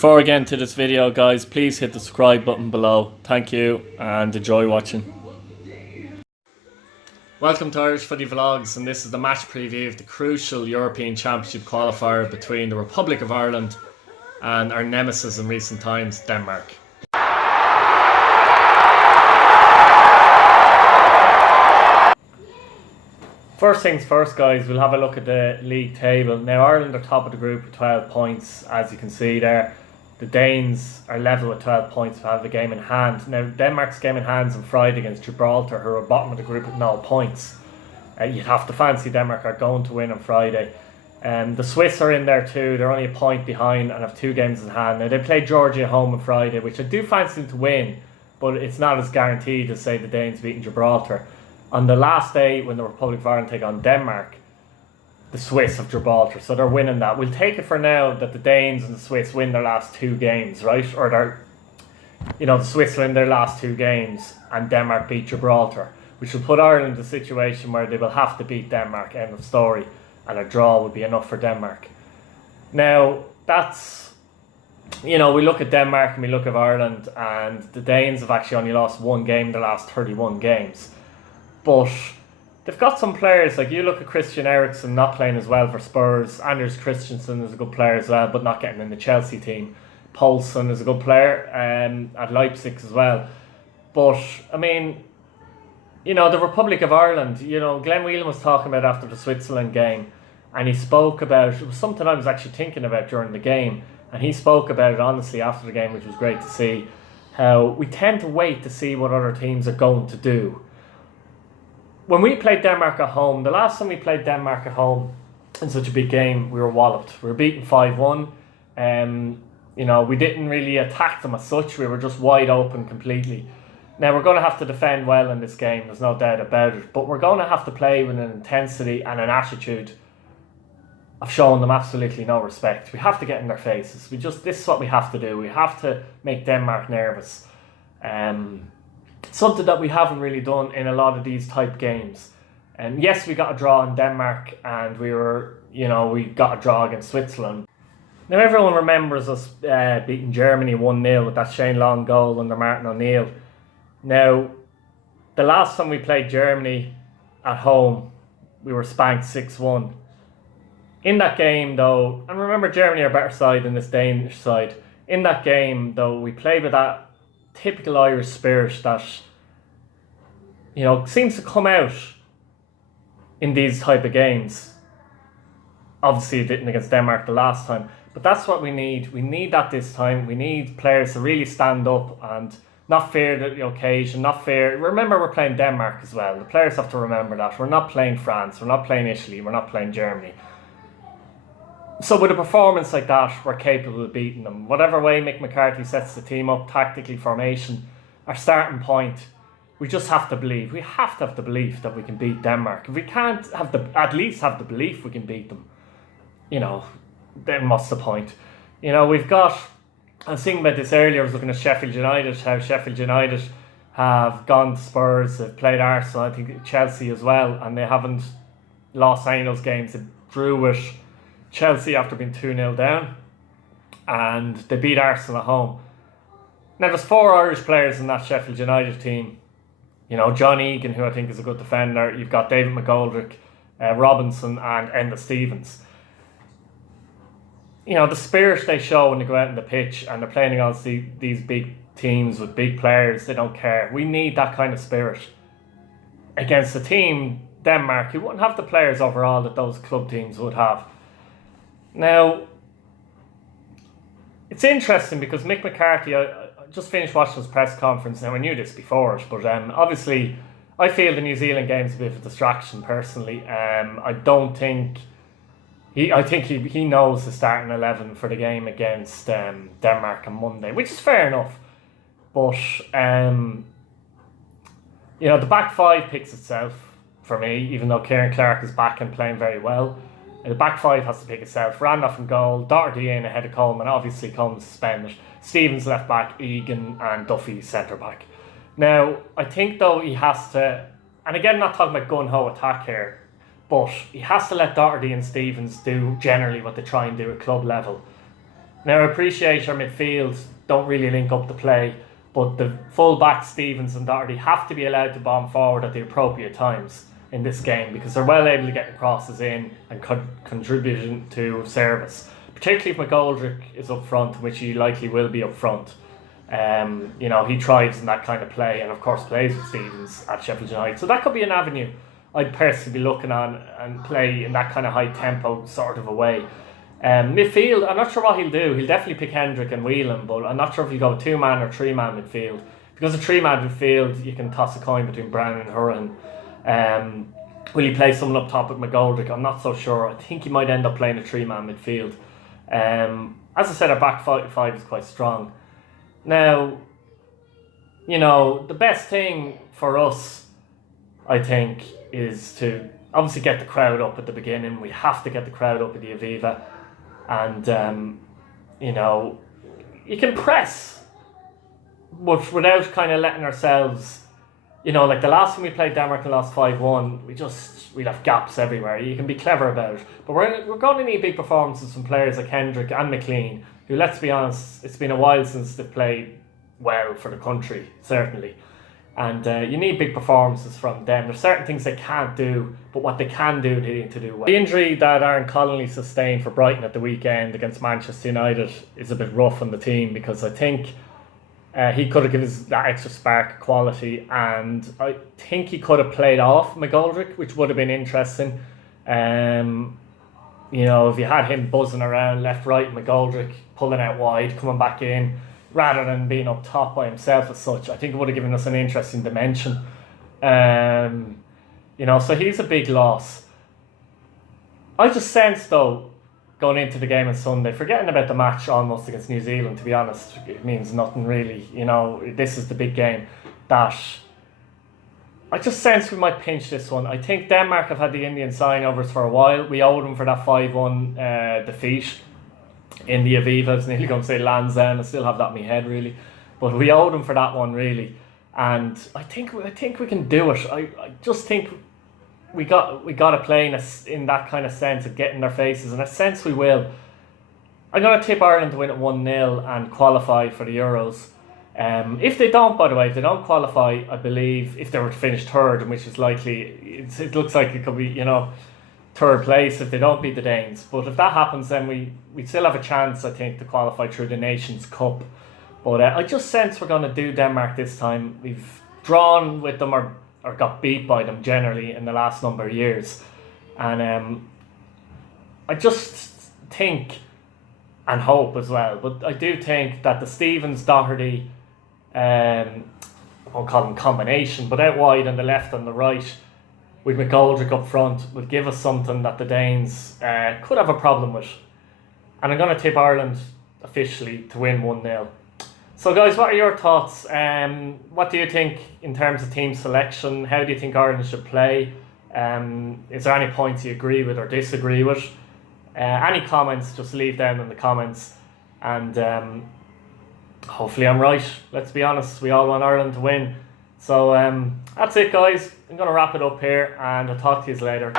Before we get into this video, guys, please hit the subscribe button below. Thank you and enjoy watching. Welcome to Irish Footy Vlogs, and this is the match preview of the crucial European Championship qualifier between the Republic of Ireland and our nemesis in recent times, Denmark. First things first, guys, we'll have a look at the league table. Now, Ireland are top of the group with 12 points, as you can see there. The Danes are level with 12 points to have a game in hand. Now, Denmark's game in hand is on Friday against Gibraltar, who are bottom of the group with 0 points. You'd have to fancy Denmark are going to win on Friday. The Swiss are in there too. They're only a point behind and have 2 games in hand. Now, they play Georgia at home on Friday, which I do fancy them to win, but it's not as guaranteed as, say, the Danes beating Gibraltar. On the last day, when the Republic of Ireland take on Denmark, the Swiss have Gibraltar, so they're winning that. We'll take it for now that the Danes and the Swiss win their last 2 games, right? Or the Swiss win their last 2 games and Denmark beat Gibraltar, which will put Ireland in a situation where they will have to beat Denmark, end of story, and a draw would be enough for Denmark. Now, that's, we look at Denmark and we look at Ireland, and the Danes have actually only lost 1 game in the last 31 games. But they've got some players, like you look at Christian Eriksen not playing as well for Spurs. Anders Christensen is a good player as well, but not getting in the Chelsea team. Poulsen is a good player at Leipzig as well. But, the Republic of Ireland, Glenn Whelan was talking about after the Switzerland game, and he spoke about, it was something I was actually thinking about during the game, and he spoke about it honestly after the game, which was great to see, how we tend to wait to see what other teams are going to do. When we played Denmark at home, the last time we played Denmark at home in such a big game, we were walloped. We were beaten 5-1. We didn't really attack them as such. We were just wide open completely. Now, we're going to have to defend well in this game. There's no doubt about it. But we're going to have to play with an intensity and an attitude of showing them absolutely no respect. We have to get in their faces. This is what we have to do. We have to make Denmark nervous. Something that we haven't really done in a lot of these type games. And yes, we got a draw in Denmark, and we got a draw against Switzerland. Now, everyone remembers us beating Germany 1-0 with that Shane Long goal under Martin O'Neill. Now, the last time we played Germany at home, we were spanked 6-1. In that game, though, and remember, Germany are a better side than this Danish side. In that game, though, we played with that typical Irish spirit that seems to come out in these type of games. Obviously it didn't against Denmark the last time, but that's what we need. We need that this time. We need players to really stand up and not fear the occasion, remember, we're playing Denmark as well. The players have to remember that. We're not playing France, we're not playing Italy, we're not playing Germany. So with a performance like that, we're capable of beating them. Whatever way Mick McCarthy sets the team up, tactically, formation, our starting point, we just have to believe. We have to have the belief that we can beat Denmark. If we can't at least have the belief we can beat them, then what's the point? We've got, I was thinking about this earlier, I was looking at Sheffield United, how Sheffield United have gone to Spurs, they've played Arsenal, I think Chelsea as well, and they haven't lost any of those games. They drew with Chelsea after being 2-0 down, and they beat Arsenal at home. Now, there's 4 Irish players in that Sheffield United team. John Egan, who I think is a good defender. You've got David McGoldrick, Robinson, and Enda Stevens. The spirit they show when they go out on the pitch and they're playing against these big teams with big players, they don't care. We need that kind of spirit against a team, Denmark, who wouldn't have the players overall that those club teams would have. Now, it's interesting because Mick McCarthy, I just finished watching his press conference. Now, I knew this before it, but obviously I feel the New Zealand game's a bit of a distraction personally. I think he knows the starting 11 for the game against Denmark on Monday, which is fair enough. But, the back 5 picks itself for me, even though Kieran Clark is back and playing very well. The back 5 has to pick itself. Randolph in goal, Doherty in ahead of Coleman, obviously Coleman suspended. Stevens left back, Egan and Duffy centre back. Now, I think though he has to, and again, I'm not talking about gun-ho attack here, but he has to let Doherty and Stevens do generally what they try and do at club level. Now, I appreciate our midfield don't really link up the play, but the full-back Stevens and Doherty have to be allowed to bomb forward at the appropriate times in this game, because they're well able to get the crosses in and contributing to service. Particularly if McGoldrick is up front, which he likely will be up front. He thrives in that kind of play, and of course plays with Stevens at Sheffield United. So that could be an avenue I'd personally be looking on, and play in that kind of high tempo sort of a way. Midfield, I'm not sure what he'll do. He'll definitely pick Hendrick and Whelan, but I'm not sure if he'll go 2-man or 3-man midfield. Because a 3-man midfield, you can toss a coin between Brown and Hurren. Will he play someone up top with McGoldrick? I'm not so sure. I think he might end up playing a 3-man midfield. As I said, our back five is quite strong. Now, the best thing for us, I think, is to obviously get the crowd up at the beginning. We have to get the crowd up at the Aviva. And, you can press, but without kind of letting ourselves, like the last time we played Denmark and lost 5-1, we left gaps everywhere. You can be clever about it. But we're going to need big performances from players like Hendrick and McLean, who, let's be honest, it's been a while since they've played well for the country, certainly. And you need big performances from them. There's certain things they can't do, but what they can do, they need to do well. The injury that Aaron Connolly sustained for Brighton at the weekend against Manchester United is a bit rough on the team, because I think he could have given us that extra spark of quality, and I think he could have played off McGoldrick, which would have been interesting. If you had him buzzing around left, right, McGoldrick pulling out wide, coming back in, rather than being up top by himself as such, I think it would have given us an interesting dimension. So he's a big loss. I just sense, though, going into the game on Sunday, forgetting about the match almost against New Zealand, to be honest, it means nothing really. This is the big game, that I just sense we might pinch this one. I think Denmark have had the Indian sign-overs for a while. We owed them for that 5-1 defeat in the Aviva. I was nearly going to say Lansdowne. I still have that in my head, really. But we owed them for that one, really. And I think we can do it. I just think we got to play in that kind of sense of getting their faces. And I sense we will. I'm going to tip Ireland to win at 1-0 and qualify for the Euros. If they don't, by the way, if they don't qualify, I believe, if they were to finish third, which is likely, it looks like it could be, third place if they don't beat the Danes. But if that happens, then we still have a chance, I think, to qualify through the Nations Cup. But I just sense we're going to do Denmark this time. We've drawn with them or got beat by them generally in the last number of years. And I just think, and hope as well, but I do think that the Stevens-Doherty, I won't call them combination, but out wide on the left and the right, with McGoldrick up front, would give us something that the Danes could have a problem with. And I'm going to tip Ireland officially to win 1-0. So guys, what are your thoughts? What do you think in terms of team selection? How do you think Ireland should play? Is there any points you agree with or disagree with? Any comments, just leave down in the comments. And hopefully I'm right. Let's be honest, we all want Ireland to win. So that's it, guys. I'm going to wrap it up here, and I'll talk to you later.